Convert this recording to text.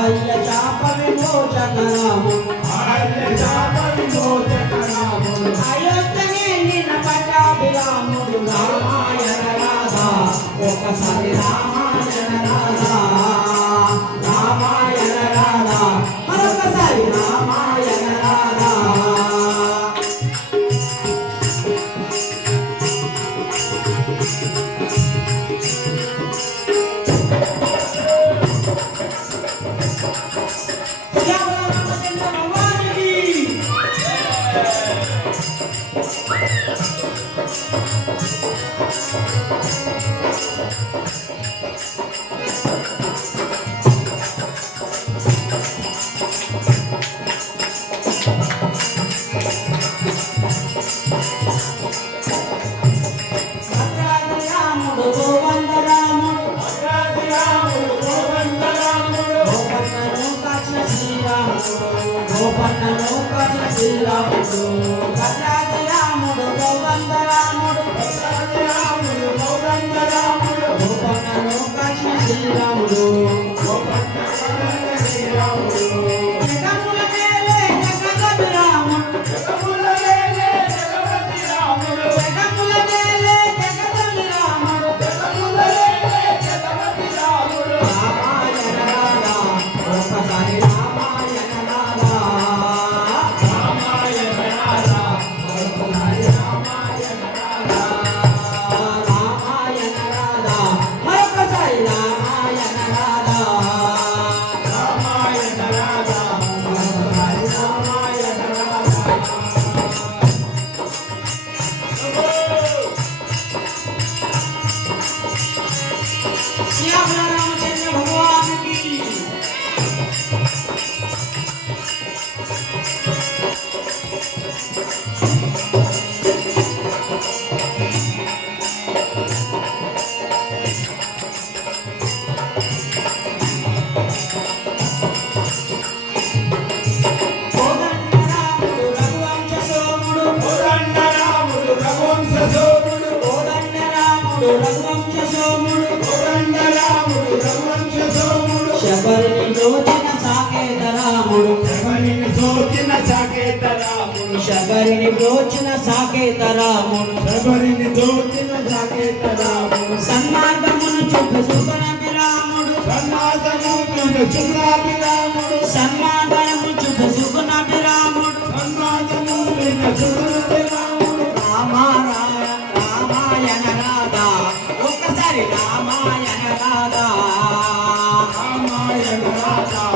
అహల్య శాప విమోచక రాముడు అయోధ్యనే నిన్న పట్టాభిరాముడు రామాయణ రాధా ఒకసారి రామాయణ రాధా రామాయణ రాధా మరొకసారి రామాయణ రాధా గోపన్నను కన్న శ్రీరాముడు భద్రాద్రి రాముడు గోవంద రాముడు గోపన్నను కన్న శ్రీరాముడు జగముల నేలే జగదపి రాముడు జగముల నేలే జగదపి రాముడు రామాయణ రాధా ఒకసారి రామాయణ రాధా रामचंद्र भगवान की శబరిని దోచిన సాకేత రాముడు శబరిని దోచిన సాకేత రాముడు సన్మార్గమును చూపు సుఖనపి రాముడు సన్మార్గము చూపు సుఖనపి రాముడు రామాయణ రాధా ఒక్కసారి రామాయణ రాధా రామాయణ రాధా